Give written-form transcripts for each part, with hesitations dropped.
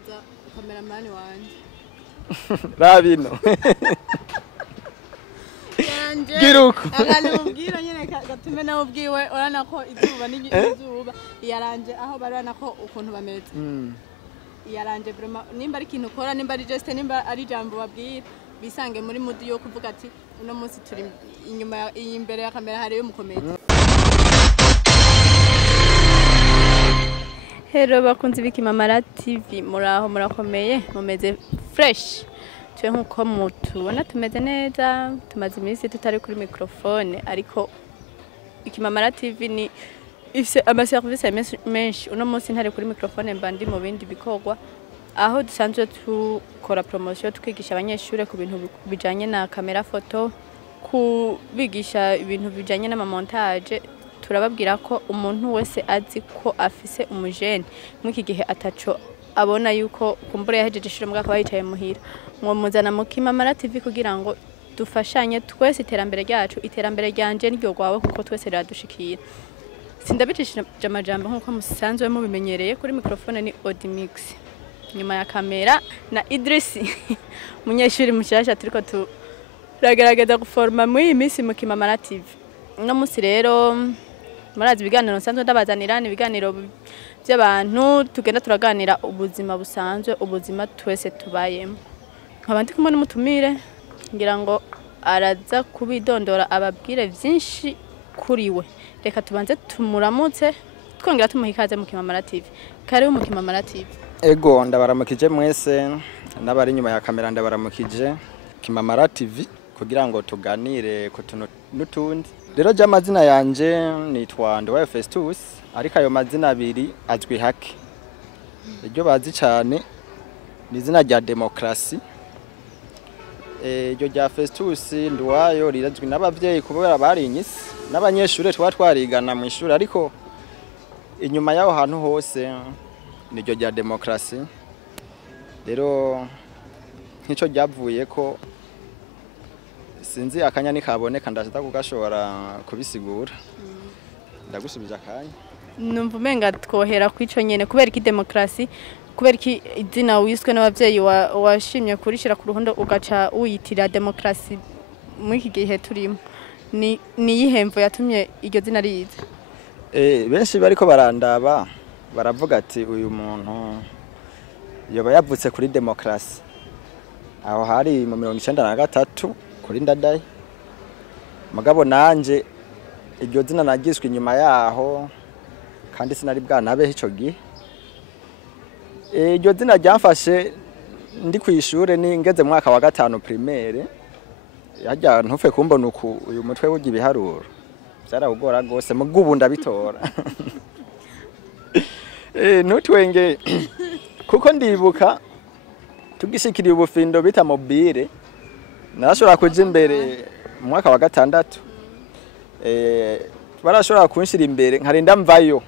neza cameraman wanje rabino giruko akanubwira nyene gatume nawe ubwiwe urana ko izuba n'izuba yaranje aho barana ko ukuntu bameze yaranje vraiment nimba ari kintu ukora nimba ari geste nimba ari jambo babwira bisange muri mudi yo kuvuga ati uno munsi turi inyuma imbere ya kamera hariyo mukomeye. Hello bakunzi b'Ikimamara TV muraho murakomeye mumeze fresh twe nkuko mutubona tumeze neza tumaze iminsi tutari kuri microphone ariko Ikimamara TV ni ifise ama service menshi uno munsi ntari kuri microphone mbandi mu bindi bikorwa aho dusanzwe tukora promotion twigisha abanyeshure ku bintu bijanye na camera photo kubigisha ibintu bijanye na montage. Turababwira ko umuntu wese azi ko afise umujene mwiki gihe ataco abona yuko kumbure yahejeje ishuri mwaka bayicaye muhira mwo muzana mu Kimamara TV kugira ngo dufashanye twese iterambere ryacu iterambere ryanje n'iryo gwawe kuko twese radushikira. Sindabicishije amajambo nkuko musanzwe mubimenyereye kuri microphone ni Odimix nyuma ya kamera na Idrisi munyeshuri mushasha turiko turagerageza guforma muri imisi mu Kimamara TV. No musi rero murazi ibiganiro nsanzwe ndabazanira ibiganiro by'abantu tugenda turaganira ubuzima busanzwe ubuzima twese tubayemo. Nkabandi kumwe n'umutumire ngira ngo araza kubidondora ababwire byinshi kuri we. Reka tubanze tumuramutse twongera tumuhikaze mu Kimamara TV. Karibu mu Kimamara TV. Ego ndabaramukije mwese n'abari nyuma ya kamera ndabaramukije Kimamara TV kugira ngo tuganire ku tuntu n'utundi. Rero je amazina yanje nitwa Ndowayo Festus ariko ayo mazina abiri azwi hake. Iryo bazi cyane ni izina rya demokrasi. Iryo rya Festus Ndowayo rirazwi n'abavyeyi kubera bari inyisi n'abanyeshure twarigana mu ishuri ariko inyuma yaho hantu hose niryo rya demokrasi. Rero nk'ico ryavuye ko sinzi akanya nikaboneka ndaza kugashobora kubisigura ndagusubije akanya. Numva umenga twohera kwico nyene kubera iki demokrasi kubera iki izina wiswe n'abavyeyi washimye kurishira ku ruhondo ugaca uyitira demokrasi muri iki gihe turimo ni yihemvo yatumye iryo zina riza. Benshi bariko barandaba baravuga ati uyu muntu yoba yavutse kuri demokrasi aho hari mu 1993 kuri ndadaye mugabo nanje iryo zina nagiswe inyuma yaho kandi sinari bwanabe ico gihe. Iryo zina ryamfashe ndi kwishure ni ngeze mu mwaka wa 5 primaire yajya ntufe kumbona uku uyu mutwe w'ugi ibiharuro byarawugora gose mugubu ndabitora. Nutwenge kuko ndibuka tugishikiriye ubufindo bita mobile narashobora kuja imbere mu mwaka wa 6 barashobora kunshira imbere nkarinda mvayo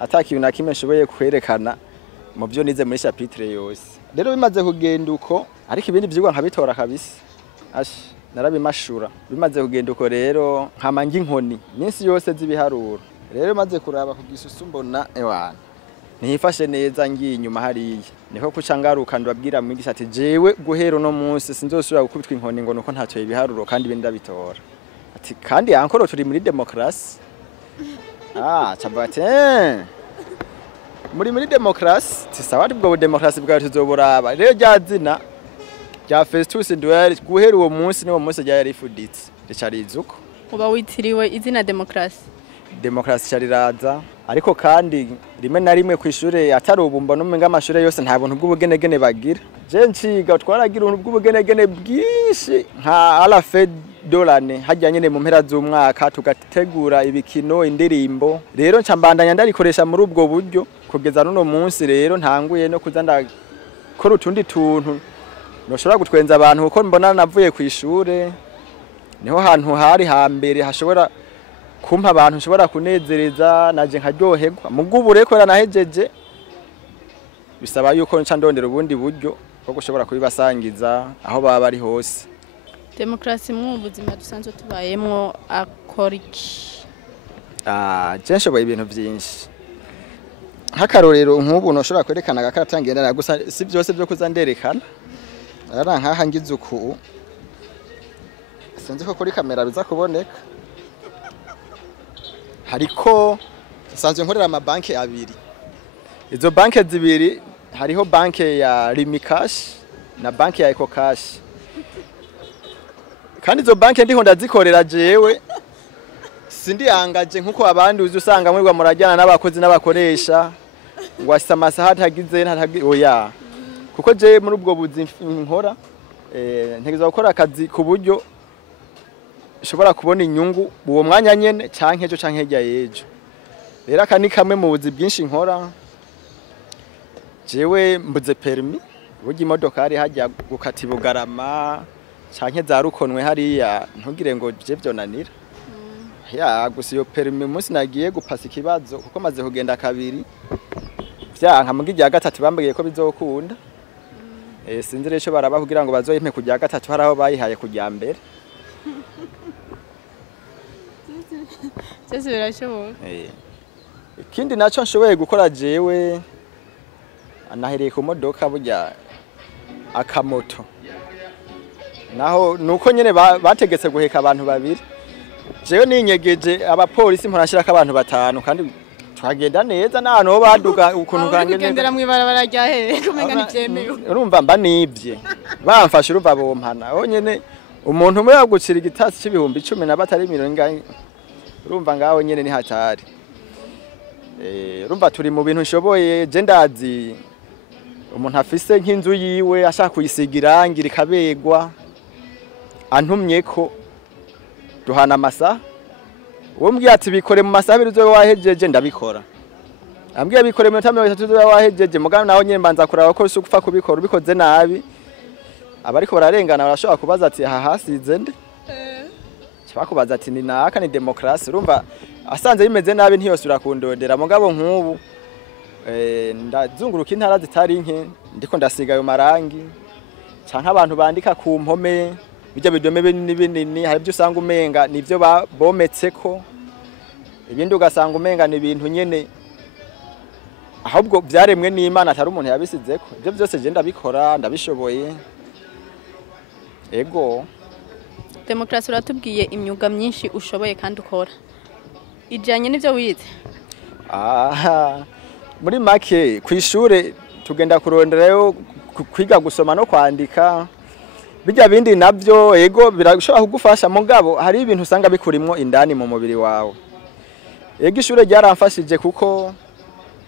atakiyo na kimwe nshoboye kwerekana mu byo nize muri chapitre yose. Rero bimaze kugenda uko ariko ibindi vyigwa nkabitora kabisa narabimashura bimaze kugenda uko rero nkamangi inkoni minsi yose z'ibiharuro. Rero maze kuraba kugisusu mbona ewana ntifashe neza ngiye inyuma hariye niko kucangaruka ndababwira mwigisha ati jewe guhera no munsi sinzosubira gukubitwa inkoni ngo nuko ntacyo ibiharuro kandi bindi ndabitora ati kandi ankoro turi muri demokrasi. Chabate muri demokrasi tisawa tubwo demokrasi bwa tuzoboraba. Rero ryazina rya Festus Ndowayo guhera uwo munsi niwo munsi rya yarifuditse ricarizuko uba witiriwe izina demokrasi chariraza ariko kandi rimwe na rimwe kwishure atari ubumba no menga amashure yose nta buntu bw'ubugenegene bagira. Je nciga twaragira ubuntu bw'ubugenegene bwishi nka alafe dolane hajya nyene mu mpera z'umwaka tugategura ibikino indirimbo. Rero nca mbandanya ndarikoresha muri ubwo buryo kugeza nuno munsi. Rero ntanguye no kuzanda kora utundi tuntu noshobora gutwenza abantu kuko mbona navuye kwishure niho hantu hari hambere hashobora kumpa abantu nshobora kunezereza naje nkaryoherwa mugubu reko nahejeje bisaba yuko nca ndondera ubundi buryo bwo gushobora kubibasangiza aho baba ari hose. Demokrasi mu buzima dusanzwe tubayemo akoriki je nshoboye ibintu byinshi nk'akarorero nk'ubu noshobora kwerekana agakarata ngendana gusa si byose byo kuzanderekana ara nkaha ngize uku sinzi ko kuri kamera biza kuboneka hariko sanzwe nkorera amabanki abiri izo banki zibiri hariho banki ya Rimikash na banki ya Ecocash kandi izo banki ndiho ndazikorera jewe sindi yangaje nkuko abandi uzi usanga mwirwa murajyana n'abakozi n'abakoresha ngwasa amasaha atagize oya kuko je muri ubwo buzi nkora ntegeza gukora akazi ku buryo ushobora kubona inyungu uwo mwanya nyene canke ejo canke hirya yejo rero aka ni kamwe mu buzi bwinshi nkora jewe mbuze permis burya imodoka ari hajya gukata Bugarama canke za Rukonwe hariya ntugire ngo je vyonanira ya gusa iyo permis umunsi nagiye gupasa ikibazo kuko maze kugenda kabiri vyanka mu gihe gatatu bambwiye ko bizokunda sinzire ico baraba kugira ngo bazoyimpe kujya gatatu haraho bayihaye kujya mbere cyose birashoboka ikindi naco nshoboye gukora jewe anahereye ku modoka burya akamoto naho nuko nyene bategetse guheka abantu babiri jewe ninyegeje abapolisi mporashira abantu batanu kandi twagenda neza n'ahantu ho baduga ukuntu kange kugendera mu ibarabara rya hehe kumenga nivyemewe urumva mba nibye bamfashe uruva bompana aho nyene umuntu umwe yagucira igitasi c'ibihumbi 10 na batari 70 urumva ngaho nyene ni hatari urumva turi mu bintu nshoboye je ndazi umuntu afise nk'inzu yiwe ashaka kuyisiga irangi rikabegwa antumye ko duhana amasaha umbwiye ati bikore mu masaha abiri uzobe wahejeje ndabikora ambwiye bikore mu 30 uzobe wahejeje mugano naho nyine mbanza kuraba ko usupfa kubikora ubikoze nabi abariko bararengana barashobora kubaza ati aha hasize nde bakubaza ati ni naka ni demokrasi urumva asanze bimeze nabi ntiyosura kundondera mugabo nk'ubu ndazunguruka intara zitari nke ndiko ndasiga ayo marangi canke abantu bandika ku mpome bijya bidome binini hari byo usanga umenga nivyo bometseko ibindi ugasanga umenga ni ibintu nyene ahubwo byaremwe n'Imana atari umuntu yabisizeko ibyo byose je ndabikora ndabishoboye ego demokrasi uratubwiye imyuga myinshi ushoboye kandi ukora ijanye n'ivyo wize muri make kwishure tugenda kuronderayo kwiga gusoma no kwandika bijya bindi navyo ego birashobora kugufasha mugabo hari ibintu usanga bikurimwo indani mu mubiri wawe ego ishure ryaramfashije kuko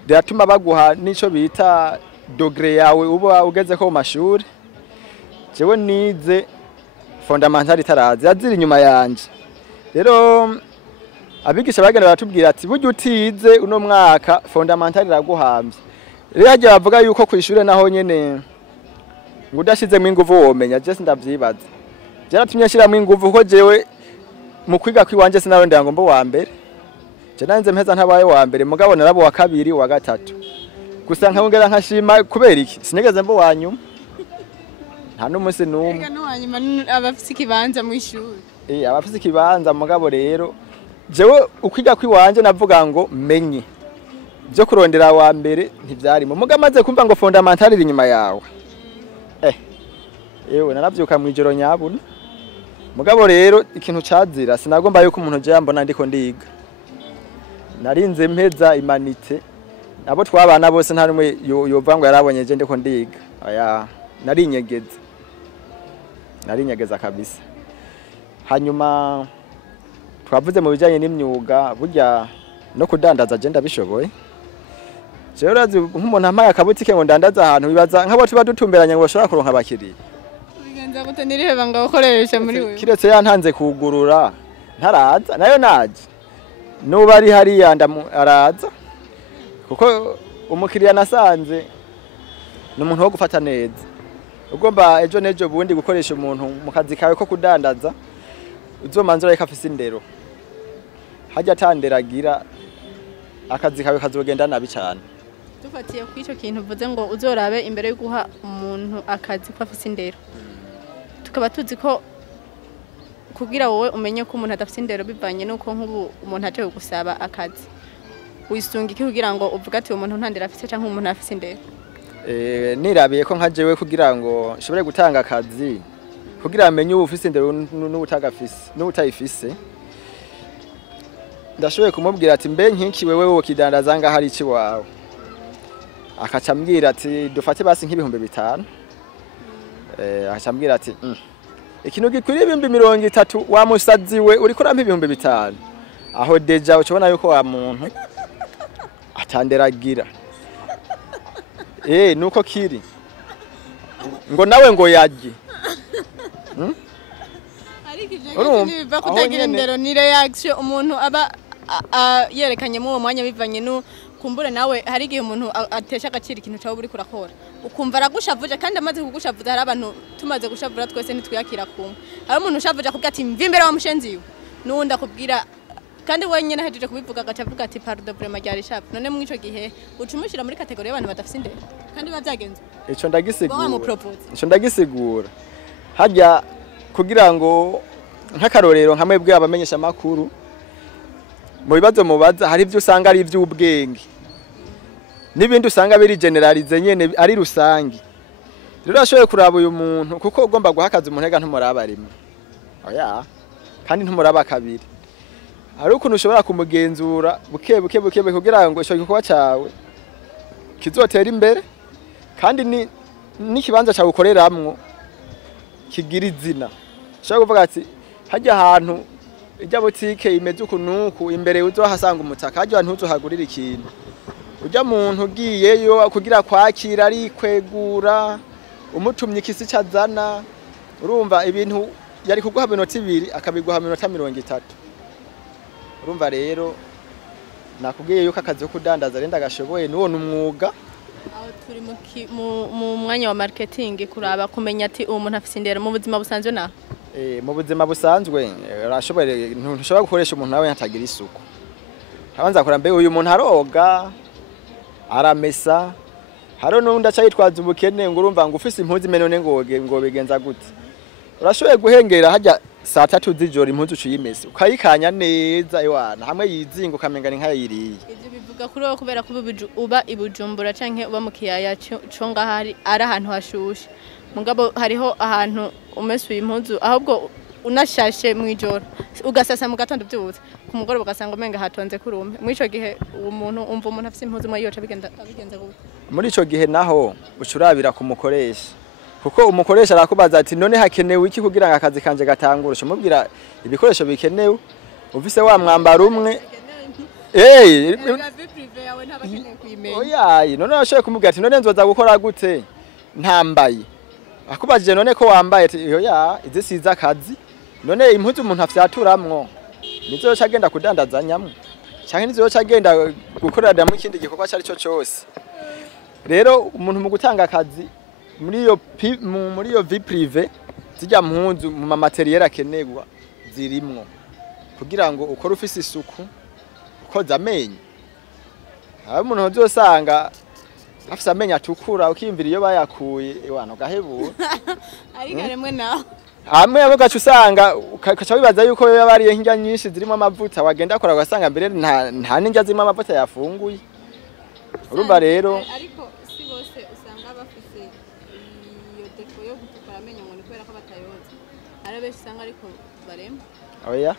riratuma baguha nico bita degré yawe uba ugeze ko mu mashuri jewe nize fondamental itarazi yazira inyuma yanje rero abigisha bagenda baratubwira ati burya utize uno mwaka fondamental iraguhambye rero hajya bavuga yuko kwishure naho nyene ngudashizemo inguvu womenya je ndavyibaza byaratumye nshiramo inguvu ko jewe mu kwiga kwiwanje sinarondera ngo mbo wa mbere je nanze mpeza ntabaye wa mbere mugabo narabo wa kabiri wa gatatu gusa nkabongera nkashima kubera iki sinigeze mbo wa nyuma nta n'umunsi n'umwe ega no wanyuma abafise ikibanza mu ishuri abafise ikibanza mugabo rero jewe ukwiga kwiwanje navuga ngo menye byo kurondera wa mbere ntivyarimo mugabo maze kumva ngo fondamental iri nyuma yawe ewe naravyuka mu ijoro nyabuna mugabo rero ikintu cazira sinagomba yuko umuntu je yambona ndiko ndiga narinze mpeza imanite nabo twabana bose nta numwe yova ngo yarabonye je ndiko ndiga aya narinyegeza kabisa hanyuma twavuze mu bijanye n'imyuga burya no kudandaza je ndabishoboye je urazi nk'umuntu amaye akabutike ngo ndandaza ahantu bibaza nk'abo tuba dutumberanye ngo bashobora kuronka abakiriya bigenza gute nirihe banga ukoresha muri wewe kiretse yantanze kugurura ntaraza nayo naje nuba ari hariya araza kuko umukiriya nasanze n'umuntu wo gufata neza ugomba ejo nejo bundi gukoresha umuntu mu kazi kawe ko kudandaza uzomanzura reka afise indero hajya atanderagira akazi kawe kazogenda nabi cyane dufatiye ku ico kintu uvuze ngo uzorabe imbere yo guha umuntu akazi ko afise indero tukaba tuzi ko kugira wowe umenye ko umuntu adafise indero bivanye nuko nk'ubu umuntu aje gusaba akazi wisunga iki kugira ngo uvuga ati umuntu ntandira afise canke umuntu afise indero nirabiye ko nka jewe kugira ngo nshobore gutanga akazi kugira amenye ufise indero n'utagafise n'utayifise ndashoboye kumubwira ati mbe nk'iki wewe wo kidandaza ngaho ari iki wawe akaca ambwira ati dufate basi nk'ibihumbi 5 akaca ambwira ati ikintu gikwiriye 30 wa musazi we uri kurampa 500 aho deja ucubona yuko wa muntu atanderagira nuko kiri ngo nawe ngo yaje biva kutagira indero ni reaction umuntu aba yerekanye mu mwanya bivanye no kumbure nawe hari igihe umuntu atesha agaciro ikintu cyawe uri kurakora ukumva aragushavuje kandi amaze kugushavuza hari abantu tumaze gushavura twese ntitwiyakira kumwe hari umuntu ushavuje akubwira ati mva imbere wa mushenzi n'undi akubwira kandi wenyine ahejeje kubivuga agacavuga ati pardon vraiment ryari shapu none mu ico gihe ucumushira muri kategori y'abantu badafise indero kandi bavyagenze ico ndagisigura hajya kugira ngo nk'akarorero nkamwe bwe abamenyesha makuru mu bibazo mubaza hari ibyo usanga ari iby'ubwenge n'ibindi usanga biri generalize nyene ari rusangi rero ashoboye kuraba uyu muntu kuko ugomba guhakaza umuntu ega ntumuraba rimwe oya kandi ntumuraba kabiri ari ukuntu ushobora kumugenzura buke kugira ngo ico gikorwa cyawe kizotera imbere kandi n'ikibanza cyawe ukoreramwo kigira izina ushobora kuvuga ati hajya ahantu ijya butike imeze ukunuku imbere uzohasanga umutaka hajya abantu uzohagurira ikintu ujya muntu ugiyeyo kugira kwakira ari kwegura umutumye ikisi cazana urumva ibintu yari kuguha minota 2 akabiguha minota 30 urumva rero nakubwiye yuko akazi ko kudandaza renda gashoboye nuwo numwuga aho turi mu mwanya wa marketing kuraba kumenya ati umuntu afise indero mu buzima busanzwe na mu buzima busanzwe rashoboye ntushobora gukoresha umuntu nawe yatagira isuku abanza akora mbe uyu muntu aroga aramesa haro nundi acayitwaza ubukene ngo urumva ngo ufise impuzu menone ngo bigenza gute urashoboye guhengera hajya saa 3 z'ijoro impuzu cuyimese ukayikanya neza iwana hamwe yizinga ukamengana inka yiriye ivyo bivuga kuri wo kubera ko uba ibujumbura canke uba mu kiyaya cyo ngahari ari ahantu hashushe mugabo hariho ahantu umesuye impuzu ahubwo unashashe mu ijoro ugasasa mu gatondo byutse ku mugoroba ugasanga umenga hatonze kurume mu ico gihe umuntu umva umuntu afise impuzu mu yoca bigenza gute muri ico gihe naho ucurabira kumukoresha kuko umukoresha arakubaza ati none hakenewe iki kugira ngo akazi kanje gatangure umubwira ibikoresho bikenewe ufise wa mwambaro umwe oya none washoye kumubwira ati none nzoza gukora gute ntambaye akubajije none ko wambaye oya izi siza akazi none impuzu umuntu afyaturamwo nizo yoca agenda kudandazanyamwe canke nizo yoca agenda gukorera mu ikindi gikorwa cyari cyo cyose rero umuntu mu gutanga akazi muri iyo vie prive zijya mpunzu mu materiel akenegwa zirimwo kugira ngo ukore ufise isuku ukoza amenyo aba umuntu uzosanga afise amenyo atukura ukimvira iyo bayakuye iwana gahebura ari garemwe naho hamwe yabo gacu usanga ukaca wibaza yuko yo yabariye nk'injya nyinshi zirimo amavuta wagenda akora ugasanga mbere nta n'injya zirimo amavuta yafunguye urumva rero ariko si bose usanga bafise iyo defo yo gutukura amenyo ngo ni kubera ko batayoza ari benshi usanga ariko baremba oya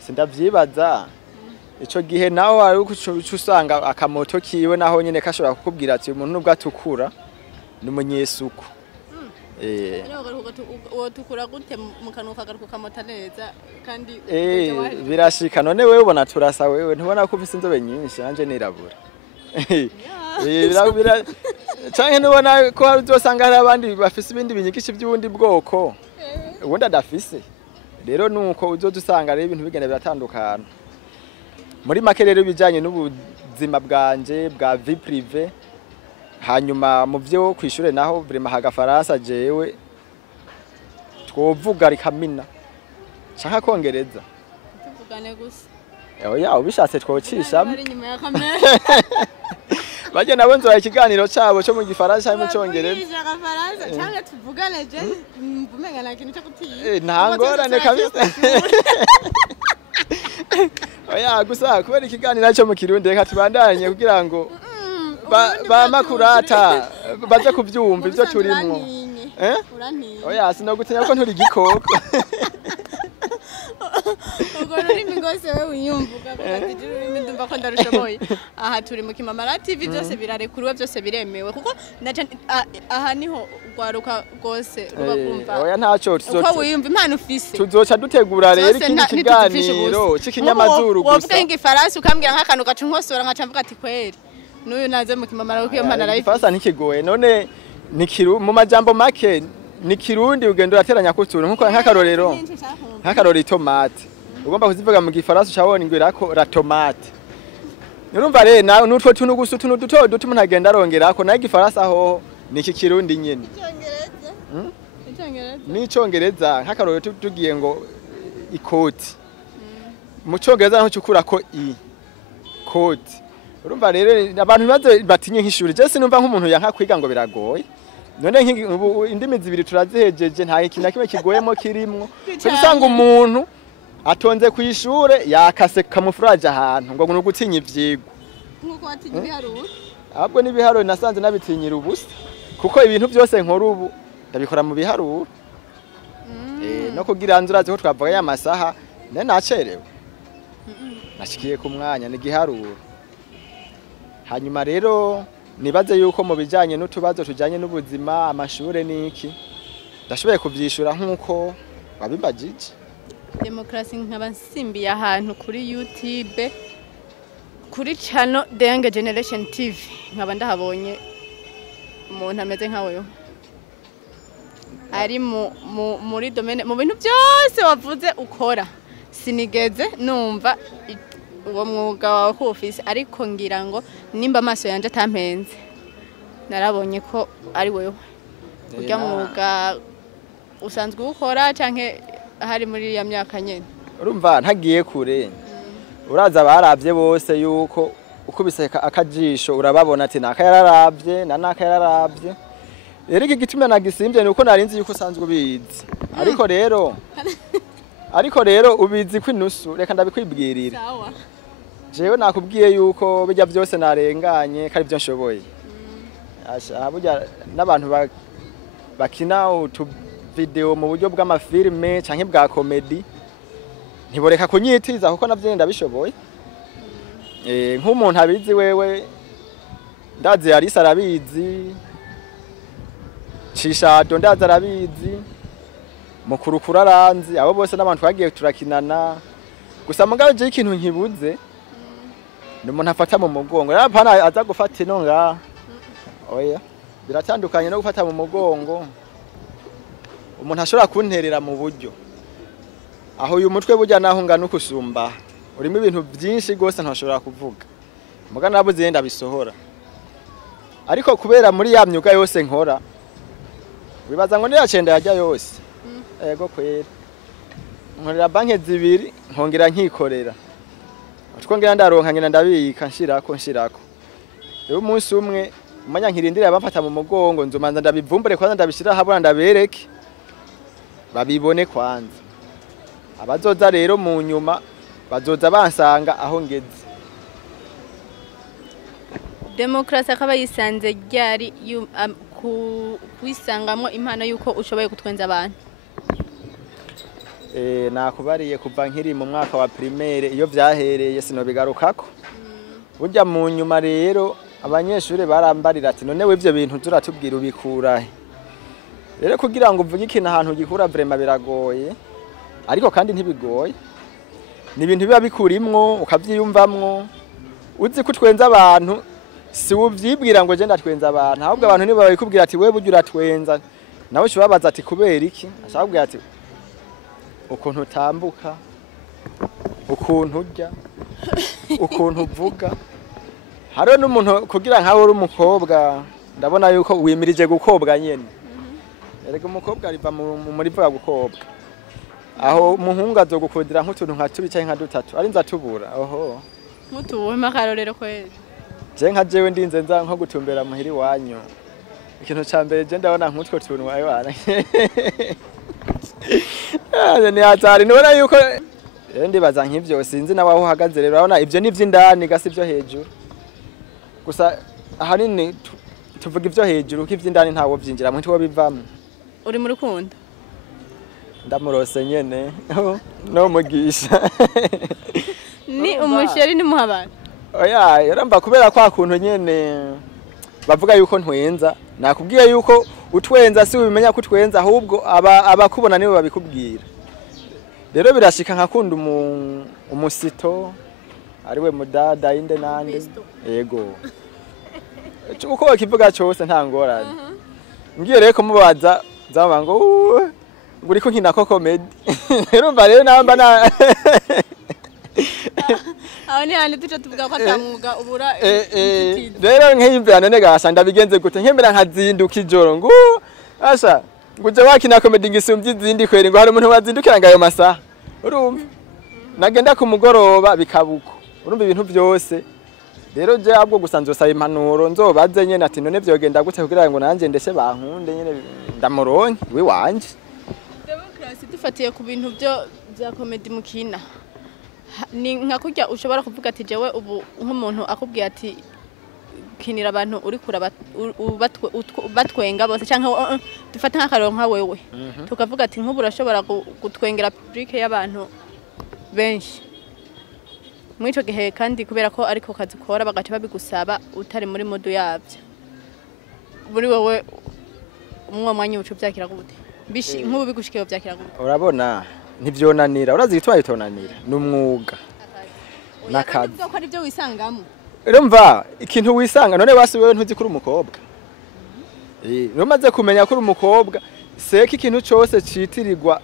sindavyibaza ico gihe naho ari usanga akamoto kiwe naho nyene kashobora kukubwira ati umuntu nubwo atukura ni umunyesuku tukura gute mukanuka garuka kamota neza kandi birashika none wewe ubona turasa wewe ntubona ko ufise inzobe nyinshi anje nirabura birabira canke nubona ko uzosanga hari abandi bafise ibindi binyigisho by'ubundi bwoko ubundi adafise rero nuko uzodusanga rero ibintu bigenda biratandukana muri make rero bijanye n'ubuzima bwanje bwa vie prive hanyuma mu byo kwishure naho vraiment hagafaransa jewe twovuga rikamina canka kongereza tuvugane gusa oya ubishatse twocishamo baje nabo nzora ikiganiro cabo cyo mu gifaransa cyangwa mu cyongereza igifaransa cyangwa tuvugane je mvumenga na kintu cyo kutiye ntangorane kabisa oya gusa kubera ikiganiro cyo mu Kirundi reka tubandanye kugira ngo ba makurata baje kuvyumva ivyo turimwo oya sinogutinya ko nturi gikoko ubwo rurimi rwose we wiyumvuga ati rurimi ndumva ko ndarushoboye aha turi mu Kimamara TV byose birarekuriwe byose biremewe kuko aha niho rwaruka rwose ruba kumva oya ntaco uko wiyumva impano ufise tuzoca dutegura rero ikindi kiganiro c'ikinyamazuru gusa wovuga nk'igifaransa ukambwira nk'akantu gaca nkosora nkaca mvuga ati kweri n'uyu naze mu Kimamara kuko iyo mpano arayifise igifaransa ntikigoye none mu majambo make ni Kirundi ugenda urateranya kutuntu nkuko nk'akarorero itomate ugomba kuzivuga mu gifaransa ucabona ingwirako la tomate urumva rero nawe n'utwo tuntu gusa utuntu duto duto umuntu agenda arongerako nayo igifaransa hoho ni iki Kirundi nyene n'icongereza nk'akarorero tugiye ngo ikoti mu congereza naho ukurako koti urumva rero abantu batinye nk'ishuri je sinumva nk'umuntu yanka kwiga ngo biragoye none indimi zibiri turazihejeje nta ikintu kimwe kigoyemo kirimwo usanga umuntu atonze ku ishure yakase kamufuraje ahantu ngo gutinya ivyigwa nkuko watinya ibiharuro ahubwo n'ibiharuro nasanze nabitinyira ubusa kuko ibintu byose nkora ubu ndabikora mu biharuro no kugira nzurazi ko twavuga ya masaha nacerewe nashikiye ku mwanya ni giharuro hanyuma rero nibaze yuko mu bijanye n'utubazo tujanye n'ubuzima amashure niki ndashoboye kuvyishura nkuko wabibajije Demokrasi nkaba nsimbiye ahantu kuri YouTube kuri channel The Young Generation TV nkaba ndahabonye umuntu ameze nka wewe ari muri domaine mu bintu byose wavuze ukora sinigeze numva uwo mwuga wawe ku office ariko ngira ngo nimba amaso yanje atampenze narabonye ko ari wewe urya mwuga usanzwe ukora canke hari muri ya myaka nyene urumva ntagiye kure uraza baravye bose yuko ukubise akajisho urababona ati naka yararavye na naka yararavye rero iki gituma nagisimvye nuko narinzi yuko usanzwe ubizi ariko rero ubizi kwinusu reka ndabikwibwirira sawa jewe nakubwiye yuko bijya byose narenganye kari byo nshoboye asha burya n'abantu bakina utu video mu buryo bw'amafilme canke bwa comedy ntiboreka kunyitiza kuko navyo ndabishoboye nk'umuntu abizi wewe ndazi Arisa arabizi Cishado ndazi arabizi Mukurukura aranzi abo bose n'abantu bagiye turakinana gusa mugabo je ikintu nkibuze n'umuntu afata mu mugongo yapana aza gufata ino nga oya biratandukanye no gufata mu mugongo umuntu ashobora kunterera mu buryo aho uyu mutwe burya naho ngana ukusumba urimo ibintu byinshi gose ntashobora kuvuga muga nabuze ndabisohora ariko kubera muri ya myuga yose nkora wibaza ngo niracenda yajya yose ego kwera nkorera banke zibiri nkongera nkikorera twongera ndaronka ngena ndabika nshirako rero umunsi umwe umanya nkirindira bamfata mu mugongo nzomanza ndabivumbure kwanza ndabishira habura ndabereke babibone kwanza abazoza rero mu nyuma bazoza bansanga aho ngeze Demokrasi akaba yisanze ryari kwisangamo impano yuko ushoboye kutwenza abantu nakubariye kuva nkiri mu mwaka wa primaire iyo vyahereye sinobigarukako burya mu nyuma rero abanyeshuri barambarira ati none we ivyo bintu turatubwira ubikurahe rero kugira ngo uvuge ikintu ahantu gikura vraiment biragoye ariko kandi ntibigoye ni ibintu biba bikurimwo ukavyiyumvamwo uzi ko twenza abantu si uvyibwira ngo je ndatwenza abantu ahubwo abantu nibo babikubwira ati we burya uratwenza nawe ubabaza ati kubera iki ashaka ati ukuntu utambuka ukuntu urya ukuntu uvuga hariho n'umuntu kugira nkawe uri umukobwa ndabona yuko wimirije gukobwa nyene erega umukobwa riva muri vuga gukobwa aho umuhungu azogukundira nk'utuntu nka turi canke nka dutatu ari nzatubura oho mutuwema karorero kweli je nka jewe ndinze nza nko gutumbera muhiri wanyu ikintu ca mbere je ndabona nk'utwo tuntu ayo bana ni hatari nibona yuko rero ndibaza nk'ivyo sinzi nawe aho uhagaze rero urabona ivyo ni vy'indani gasi ivyo hejuru gusa ahanini tuvuga ivyo hejuru ko ivy'indani ntawo vyinjira mu ntiwo bivamo uri mu rukundo ndamurose nyene no mugisha ni umusheri ni muhabana oya yaramba kubera kwa kuntu nyene bavuga yuko ntwenza nakubwiye yuko utwenza si ubimenya ko utwenza ahubwo abakubona nibo babikubwira rero birashika nkakunda umusito ariwe mudada inde nande yego uko bakivuga cyose nta ngorane ngiye rero kumubaza zaba ngo uriko nkina ko comedy rero mba rero namba na aho ni handi tuca tuvuga ko atamwuga ubura rero nk'imbyana negasha ndabigenze gute nkemera nkazinduka ijoro ngo asha nguje wakina comedy ngisumvye izindi kweri ngo hari umuntu wazindukira ngayo masaha urumva nagenda ku mugoroba bikabuko urumva ibintu byose rero je abwo gusanzwe saba impanuro nzobaze nyene ati none vyogenda gute kugira ngo nanje ndeshe bankunde nyene ndamuronke we wanje demokrasi dufatiye ku bintu byo bya comedy mukina ni nka kurya ushobora kuvuga ati jewe ubu nk'umuntu akubwiye ati kinira abantu uri kuraba batwenga bose cyangwa dufata nk'akaronka wewe tukavuga ati nk'ubu urashobora gutwengera public y'abantu benshi mwico gihe kandi kubera ko ariko kazi ukora bagaca babigusaba utari muri modu yabyo buri wowe umwanya ucu byakira gute bishi nk'ubu bigushikiye byakira gute urabona ntivyonanira urazi gitwa yitonanira numwuga nakazi ko ari byo wisangamo urumva ikintu wisanga none wasi wewe ntuzi kuri umukobwa numaze kumenya kuri umukobwa seka ikintu cyose citirirwa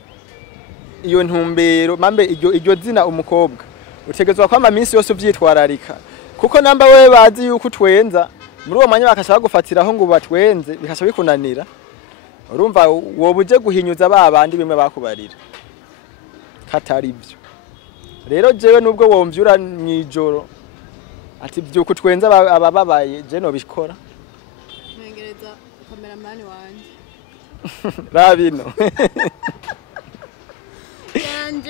iyo ntumbero mambe iryo zina umukobwa utegezwa kwama minsi yose uvyitwararika kuko namba wewe bazi yuko utwenza muri uwo mwanya bakashaka gufatiraho ngo batwenze bikasha bikunanira urumva wobuje guhinyuza babandi bimwe bakubarira katari ibyo rero jewe nubwo womvyura mwijoro ati byuko twenza abababaye je no bikora ntegereza cameraman wanje rabino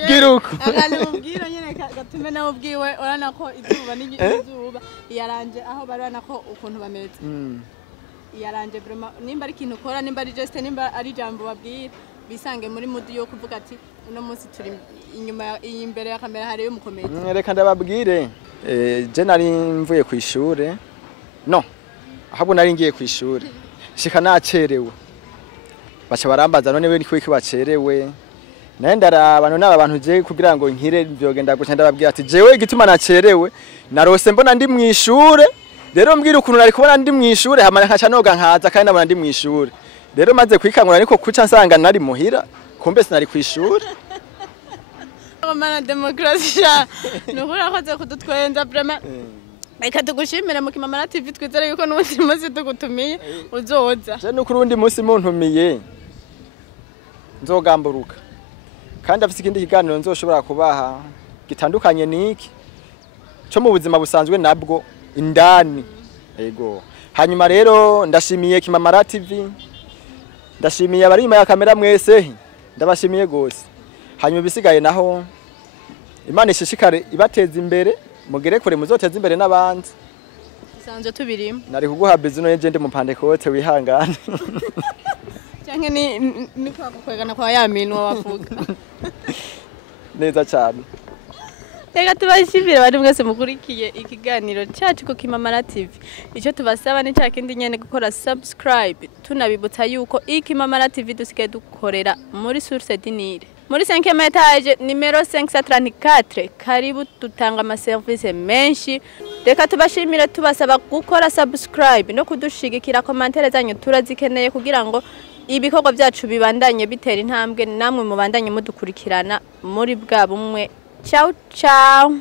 giruko agane mubwira nyene gatume nawe ubwiwe urana ko izuba n'izuba yaranje aho barana ko ukuntu bameze yaranje vraiment nimba ari kintu ukora nimba ari geste nimba ari jambo babwira bisange muri mudi yo kuvuga ati uno munsi turi inyuma imbere ya kamera hari yo mukomeye reka ndababwire je nari mvuye ku ishure no ahubwo nari ngiye ku ishure shika nacerewe bacha barambaza none we niko iki bacerewe naye ndaraba none aba bantu je kugira ngo nkire byogenda guca ndababwira ati jewe igituma nacerewe narose mbona ndi mu ishure rero mbwira ukuntu nari kubona ndi mu ishure hamana nkaca noga nkaza kandi nabona ndi mu ishure rero maze kwikangura niko kuca nsanga nari muhira kumbe sinari ku ishure Mana demokrasi sha nuhura koze kudutwenza vraiment reka tugushimire mu Kimamara TV twizere yuko n'ubundi munsi tugutumiye uzoza je nuko urundi munsi muntumiye nzogamburuka kandi afite ikindi kiganiro nzoshobora kubaha gitandukanye niki cyo mu buzima busanzwe nabwo indani yego hanyuma rero ndashimiye Kimamara TV ndashimiye abari inyuma ya kamera mwese ndabashimiye gose hanyuma bisigaye naho Imana ishishikare ibateza imbere mugere kure muzoteza imbere n'abandi isanzwe tubirimo nari kuguha bizino yeje ndi mu pandekote wihangane cyangwa ni kwakwegana kwa yaminu wavuga neza cyane reka tubashimire bari mwese mukurikiye ikiganiro cyacu ku Kimamara TV icyo tubasaba ni cyakindi nyene gukora subscribe tunabibutsa yuko Kimamara TV dusigaye dukorera muri Source Dinire muri 5e etage numero 534 karibu tutanga ama service menshi reka tubashimire tubasaba gukora subscribe no kudushigikira commentaire zanyu turazikeneye kugira ngo ibikorwa byacu bibandanye bitera intambwe namwe mubandanye mudukurikirana muri bwa bumwe ciao ciao